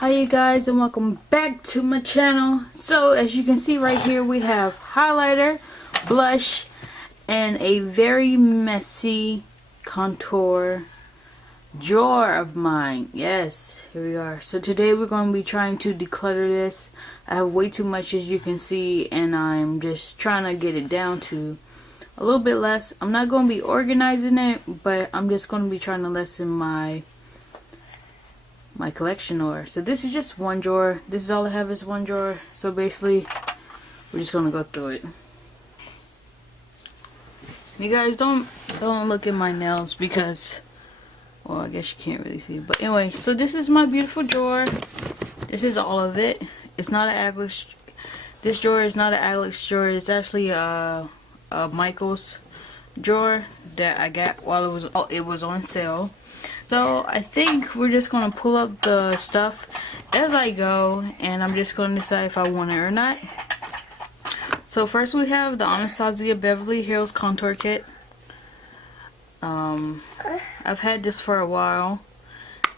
Hi you guys, and welcome back to my channel. So as you can see right here, we have highlighter, blush, and a very messy contour drawer of mine. Yes, here we are. So today we're going to be trying to declutter this. I have way too much, as you can see, and I'm just trying to get it down to a little bit less. I'm not going to be organizing it, but I'm just going to be trying to lessen my collection order. So this is just one drawer. This is all I have is one drawer. So basically we're just gonna go through it. You guys don't look at my nails because, well, I guess you can't really see, but anyway, so this is my beautiful drawer. This is all of it. It's not an Alex. This drawer is not an Alex drawer. It's actually a Michael's drawer that I got while it was on sale. So I think we're just going to pull up the stuff as I go, and I'm just going to decide if I want it or not. So first we have the Anastasia Beverly Hills Contour Kit. I've had this for a while,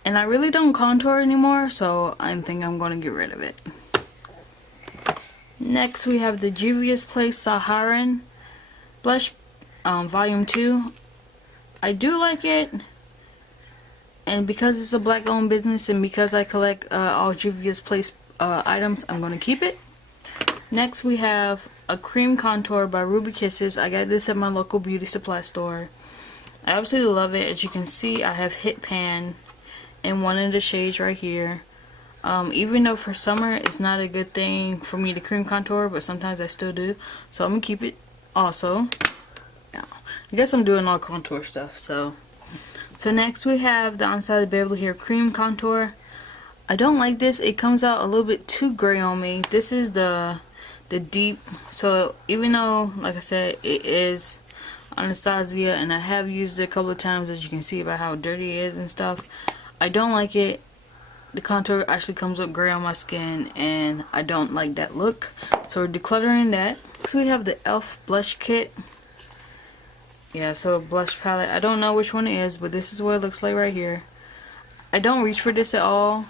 and I really don't contour anymore, so I think I'm going to get rid of it. Next we have the Juvia's Place Saharan Blush Volume 2. I do like it. And because it's a black owned business and because I collect all Juvia's Place items, I'm going to keep it. Next we have a cream contour by Ruby Kisses. I got this at my local beauty supply store. I absolutely love it. As you can see, I have Hit Pan in one of the shades right here. Even though for summer it's not a good thing for me to cream contour, but sometimes I still do. So I'm going to keep it also. Yeah. I guess I'm doing all contour stuff, so next we have the Anastasia Beverly Hills Cream Contour. I don't like this. It comes out a little bit too gray on me. This is the deep. So even though, like I said, it is Anastasia and I have used it a couple of times, as you can see by how dirty it is and stuff, I don't like it. The contour actually comes up gray on my skin and I don't like that look. So we're decluttering that. Next we have the e.l.f. Blush Kit. Yeah, so a blush palette. I don't know which one it is, but this is what it looks like right here. I don't reach for this at all.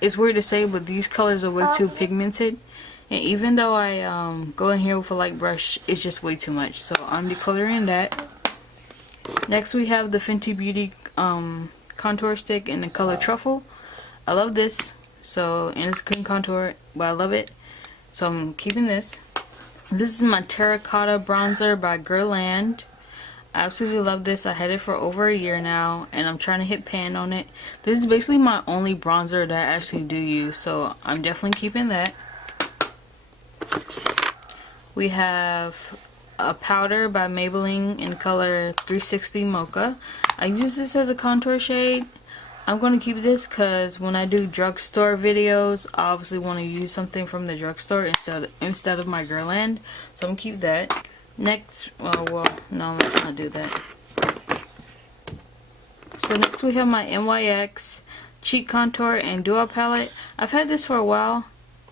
It's weird to say, but these colors are way too pigmented. And even though I go in here with a light brush, it's just way too much. So I'm decluttering that. Next we have the Fenty Beauty contour stick in the color Truffle. I love this. So, and it's cream contour, but I love it. So I'm keeping this. This is my Terracotta Bronzer by Guerlain. I absolutely love this. I had it for over a year now, and I'm trying to hit pan on it. This is basically my only bronzer that I actually do use, so I'm definitely keeping that. We have a powder by Maybelline in color 360 Mocha. I use this as a contour shade. I'm going to keep this because when I do drugstore videos, I obviously want to use something from the drugstore instead of my Guerlain, so I'm going to keep that. Next, well, no, let's not do that. So next we have my NYX Cheek Contour and Duo Palette. I've had this for a while.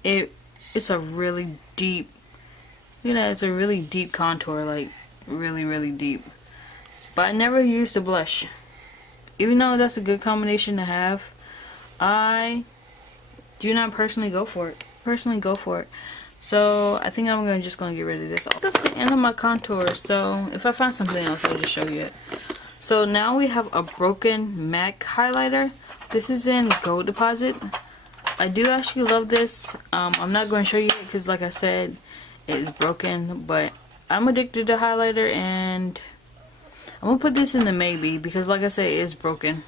It's a really deep, it's a really deep contour, like really, really deep. But I never used a blush. Even though that's a good combination to have, I do not personally go for it. So I think I'm just gonna get rid of this. That's the end of my contour. So if I find something else, I'll just show you it. So now we have a broken MAC highlighter. This is in Gold Deposit. I do actually love this. I'm not going to show you it because, like I said, it is broken. But I'm addicted to highlighter, and I'm gonna put this in the maybe because, like I said, it is broken.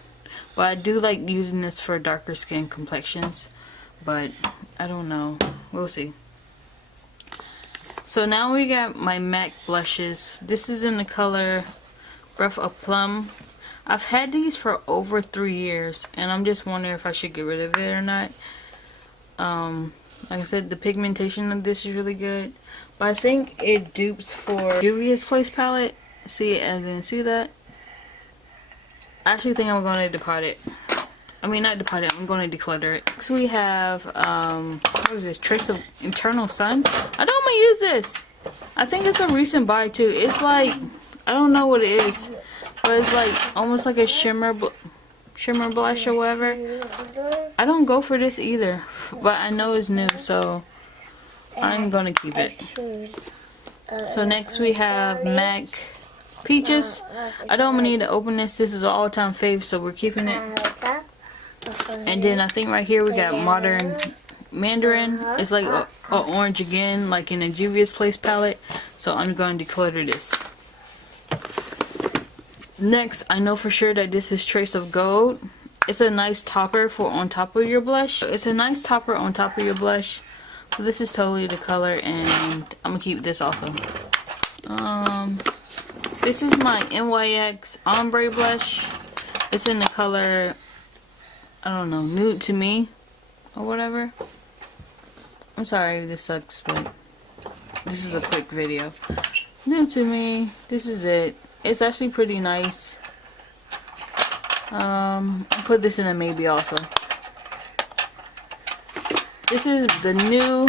But I do like using this for darker skin complexions. But I don't know. We'll see. So now we got my MAC blushes. This is in the color Breath of Plum. I've had these for over 3 years, and I'm just wondering if I should get rid of it or not. Like I said, the pigmentation of this is really good, but I think it dupes for Juvia's Place palette. See that? I actually think I'm going to depot it. I mean, not depot it, I'm going to declutter it. So we have, what is this? Trace of Eternal Sun. I don't want to use this. I think it's a recent buy too. It's like, I don't know what it is, but it's like almost like a shimmer blush or whatever. I don't go for this either, but I know it's new, so I'm gonna keep it. So next we have MAC Peaches. I don't need to open this. This is an all-time fave, so we're keeping it. And then I think right here we got Modern Mandarin. It's like a orange again, like in a Juvia's Place palette. So I'm going to declutter this. Next, I know for sure that this is Trace of Gold. It's a nice topper for on top of your blush. It's a nice topper on top of your blush. So this is totally the color, and I'm gonna keep this also. This is my NYX Ombre blush. It's in the color, I don't know, Nude to Me or whatever. I'm sorry if this sucks, but this is a quick video. Nude to Me. This is it. It's actually pretty nice. I'll put this in a maybe also. This is the new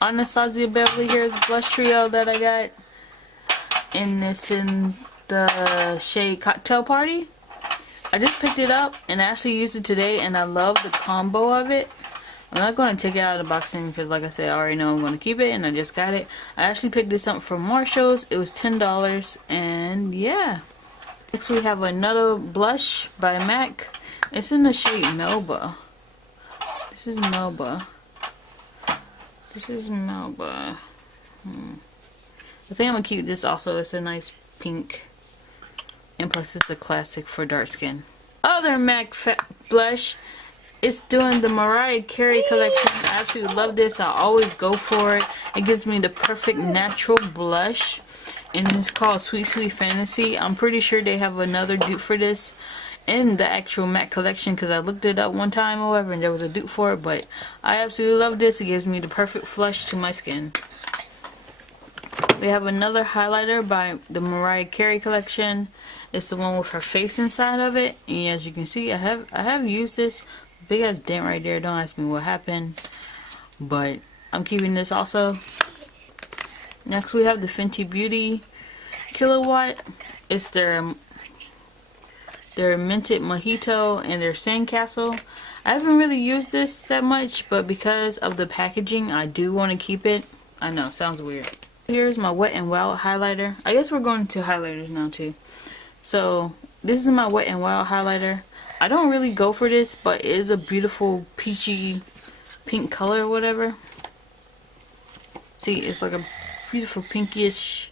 Anastasia Beverly Hills blush trio that I got. And it's in the shade Cocktail Party. I just picked it up and I actually used it today, and I love the combo of it. I'm not going to take it out of the box because, like I said, I already know I'm going to keep it, and I just got it. I actually picked this up from Marshall's. It was $10, and yeah. Next we have another blush by MAC. It's in the shade Melba. This is Melba. This is Melba. I think I'm going to keep this also. It's a nice pink. And plus it's a classic for dark skin. Other MAC blush. It's doing the Mariah Carey collection. I absolutely love this. I always go for it. It gives me the perfect natural blush. And it's called Sweet Sweet Fantasy. I'm pretty sure they have another dupe for this in the actual MAC collection, because I looked it up one time or whatever and there was a dupe for it. But I absolutely love this. It gives me the perfect flush to my skin. We have another highlighter by the Mariah Carey collection. It's the one with her face inside of it. And as you can see, I have used this. Big ass dent right there. Don't ask me what happened. But I'm keeping this also. Next we have the Fenty Beauty Kilowatt. It's their Minted Mojito and their Sandcastle. I haven't really used this that much, but because of the packaging, I do want to keep it. I know, sounds weird. Here's my Wet n Wild highlighter. I guess we're going to highlighters now too. So this is my Wet n Wild highlighter. I don't really go for this, but it is a beautiful peachy pink color or whatever. See, it's like a beautiful pinkish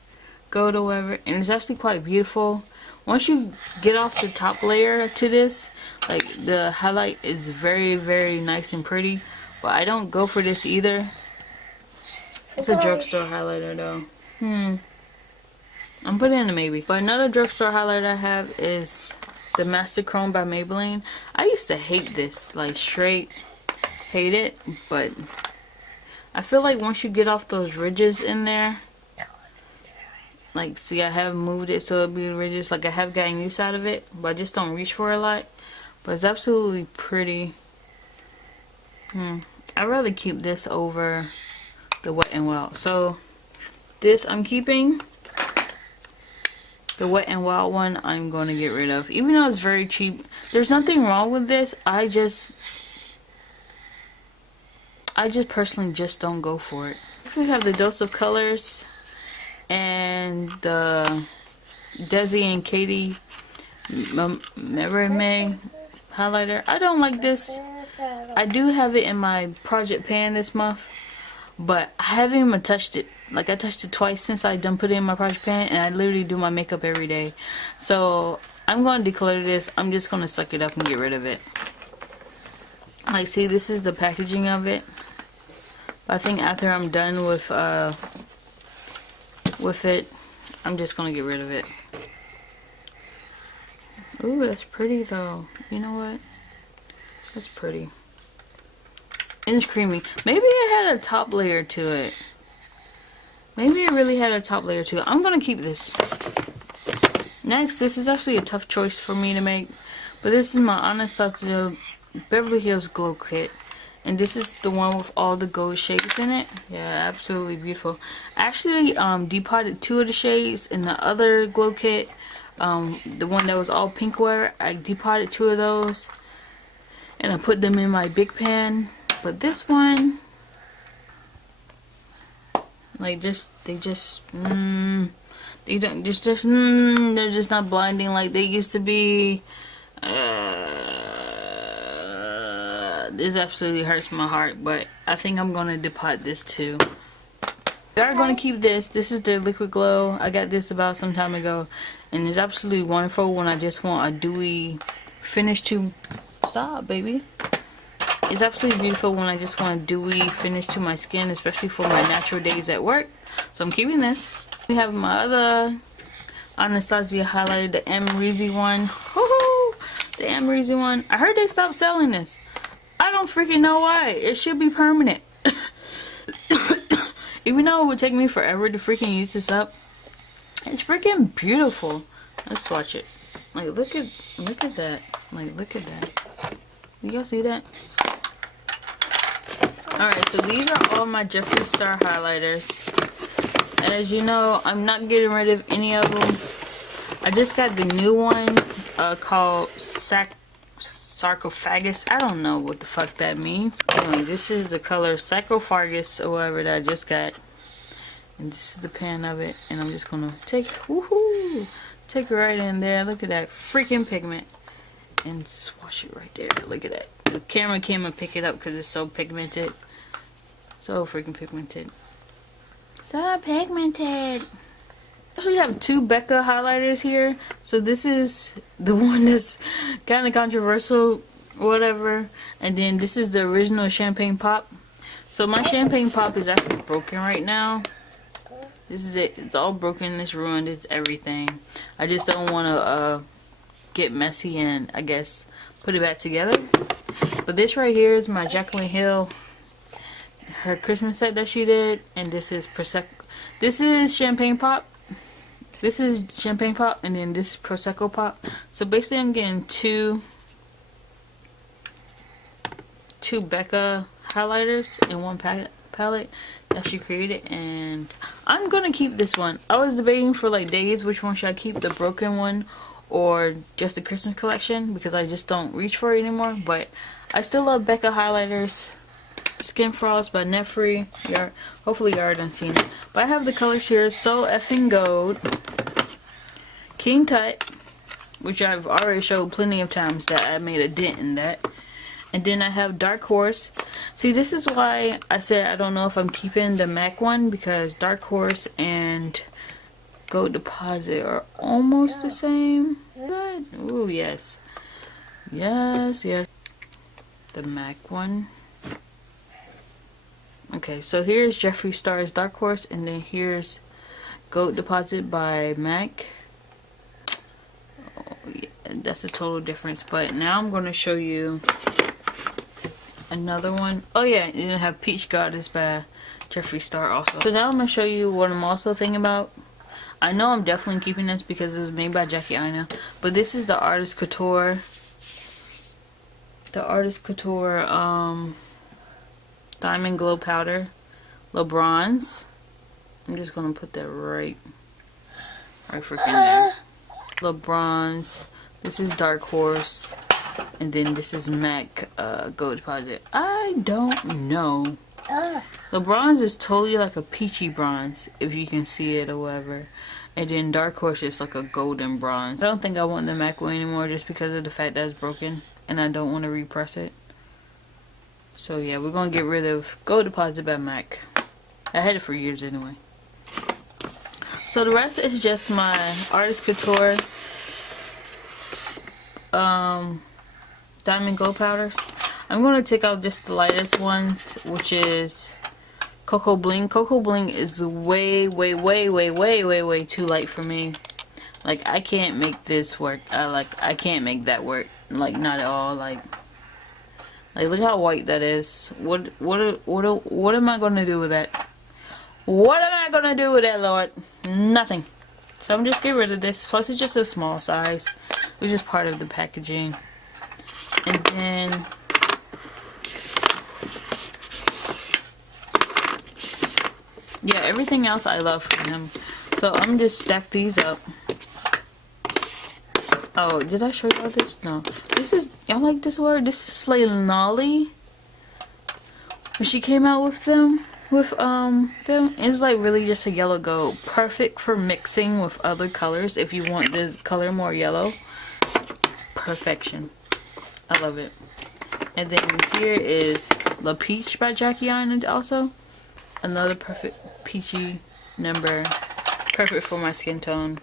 gold or whatever, and it's actually quite beautiful. Once you get off the top layer to this, like, the highlight is very, very nice and pretty. But I don't go for this either. It's a drugstore highlighter though. I'm putting in a maybe. But another drugstore highlighter I have is the Master Chrome by Maybelline. I used to hate this, like straight hate it, but I feel like once you get off those ridges in there, like, see, I have moved it so it'll be ridges, like I have gotten used out of it, but I just don't reach for it a lot. But it's absolutely pretty. I'd rather keep this over the Wet n Wild. So this I'm keeping. The Wet n Wild one I'm going to get rid of. Even though it's very cheap. There's nothing wrong with this. I just personally just don't go for it. Next we have the Dose of Colors and the Desi and Katie Mary May highlighter. I don't like this. I do have it in my project pan this month, but I haven't even touched it. Like, I touched it twice since I done put it in my project pan, and I literally do my makeup every day. So I'm going to declutter this. I'm just going to suck it up and get rid of it. Like, see, this is the packaging of it. I think after I'm done with it, I'm just going to get rid of it. Ooh, that's pretty though. You know what? That's pretty. And it's creamy. Maybe it had a top layer to it. Maybe it really had a top layer to it. I'm going to keep this. Next, this is actually a tough choice for me to make. But this is my Anastasia Beverly Hills Glow Kit. And this is the one with all the gold shades in it. Yeah, absolutely beautiful. I actually depotted 2 of the shades in the other glow kit. The one that was all pink wear, I depotted 2 of those. and I put them in my big pan. But this one, like, they don't they're just not blinding like they used to be. This absolutely hurts my heart, but I think I'm gonna depot this too. We are gonna keep this. This is the Liquid Glow. I got this about some time ago, and it's absolutely wonderful when I just want a dewy finish to. Stop, baby. It's absolutely beautiful when I just want a dewy finish to my skin, especially for my natural days at work. So I'm keeping this. We have my other Anastasia highlighter, the M Reezy one. The M Reezy one. I heard they stopped selling this. I don't freaking know why. It should be permanent. Even though it would take me forever to freaking use this up, it's freaking beautiful. Let's swatch it. Like, look at that. Like, look at that. You guys see that? Alright, so these are all my Jeffree Star highlighters. And as you know, I'm not getting rid of any of them. I just got the new one called Sarcophagus. I don't know what the fuck that means. Anyway, this is the color Sarcophagus or whatever that I just got. And this is the pan of it. And I'm just gonna take it right in there. Look at that freaking pigment. And swatch it right there. Look at that. The camera came and pick it up because it's so pigmented. So freaking pigmented. So pigmented. I actually have two Becca highlighters here. So this is the one that's kind of controversial, whatever. And then this is the original Champagne Pop. So my Champagne Pop is actually broken right now. This is it. It's all broken. It's ruined. It's everything. I just don't want to get messy and, I guess, put it back together. But this right here is my Jaclyn Hill, her Christmas set that she did. And this is This is Champagne Pop. This is Champagne Pop, and then this is Prosecco Pop. So basically I'm getting two Becca highlighters in one palette that she created, and I'm gonna keep this one. I was debating for like days which one should I keep, the broken one or just the Christmas collection, because I just don't reach for it anymore. But I still love Becca highlighters. Skin Frost by Nefree. Hopefully you already done seen it. But I have the colors here. So Effing Gold, King Tut, which I've already showed plenty of times that I made a dent in that. And then I have Dark Horse. See, this is why I said I don't know if I'm keeping the MAC one, because Dark Horse and Gold Deposit are almost the same. But, ooh, yes. Yes, yes. The MAC one. Okay, so here's Jeffree Star's Dark Horse, and then here's Gold Deposit by MAC. Oh, yeah, that's a total difference. But now I'm going to show you another one. Oh yeah, you have Peach Goddess by Jeffree Star also. So now I'm going to show you what I'm also thinking about. I know I'm definitely keeping this because it was made by Jackie Aina. But this is the Artist Couture. The Artist Couture, Diamond Glow Powder, Le Bronze. I'm just gonna put that right freaking there. Le Bronze. This is Dark Horse, and then this is MAC Gold Deposit. I don't know. Le Bronze is totally like a peachy bronze, if you can see it or whatever. And then Dark Horse is like a golden bronze. I don't think I want the MAC one anymore just because of the fact that it's broken, and I don't want to repress it. So yeah, we're gonna get rid of Gold Deposit by MAC. I had it for years anyway. So the rest is just my Artist Couture Diamond Glow Powders. I'm gonna take out just the lightest ones, which is Cocoa Bling. Cocoa Bling is way too light for me. Like, I can't make this work. I can't make that work. Like, not at all. Like, look how white that is. What am I gonna do with that? What am I gonna do with that, Lord? Nothing. So I'm just getting rid of this. Plus, it's just a small size, which is part of the packaging. And then yeah, everything else I love from him. So I'm just stack these up. Oh, did I show y'all this? No. This is, y'all like this word? This is Slay Nolly. When she came out with them, it's like really just a yellow gold. Perfect for mixing with other colors if you want the color more yellow. Perfection. I love it. And then here is La Peach by Jackie Island also. Another perfect peachy number. Perfect for my skin tone.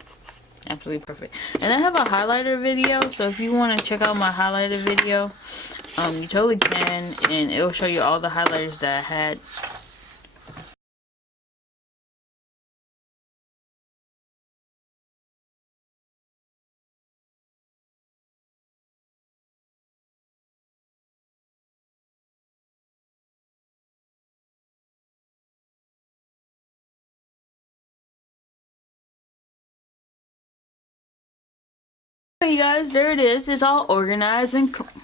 Absolutely perfect. And I have a highlighter video, so if you want to check out my highlighter video, you totally can, and it will show you all the highlighters that I had. Hey guys, there it is. It's all organized and complete.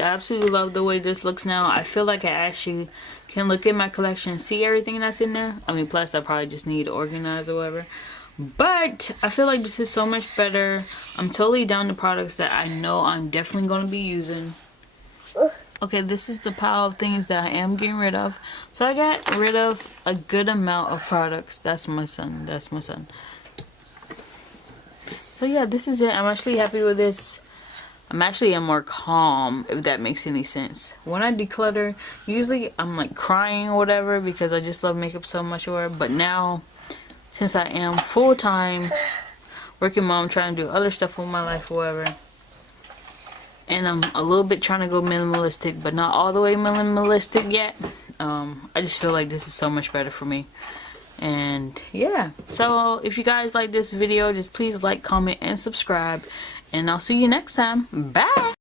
I absolutely love the way this looks now. I feel like I actually can look at my collection and see everything that's in there. I mean, plus I probably just need to organize or whatever. But I feel like this is so much better. I'm totally down to products that I know I'm definitely going to be using. Okay, this is the pile of things that I am getting rid of. So I got rid of a good amount of products. That's my son. That's my son. So yeah, this is it. I'm actually happy with this. I'm actually more calm, if that makes any sense. When I declutter, usually I'm like crying or whatever because I just love makeup so much or whatever. But now, since I am full-time working mom, trying to do other stuff with my life or whatever, and I'm a little bit trying to go minimalistic, but not all the way minimalistic yet. I just feel like this is so much better for me. And yeah, so if you guys like this video, just please like, comment, and subscribe, and I'll see you next time. Bye.